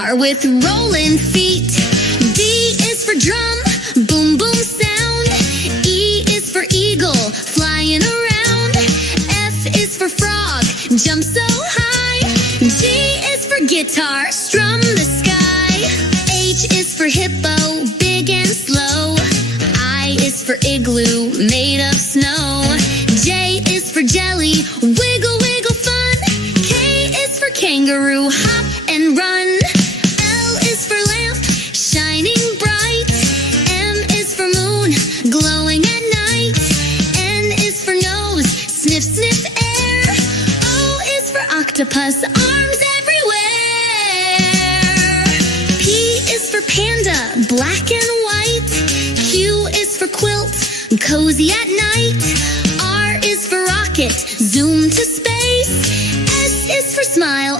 guitar with rolling feet. D is for drum, boom boom sound. E is for eagle, flying around. F is for frog, jump so high. G is for guitar, strum the sky. H is for hippo, big and slow. I is for igloo, made of snow. J is for jelly, wiggle wiggle fun. K is for kangaroo, hop and run. L is for lamp, shining bright. M is for moon, glowing at night. N is for nose, sniff sniff air. O is for octopus, arms everywhere. P is for panda, black and white. Q is for quilt, cozy at night. R is for rocket, zoom to space. S is for smile,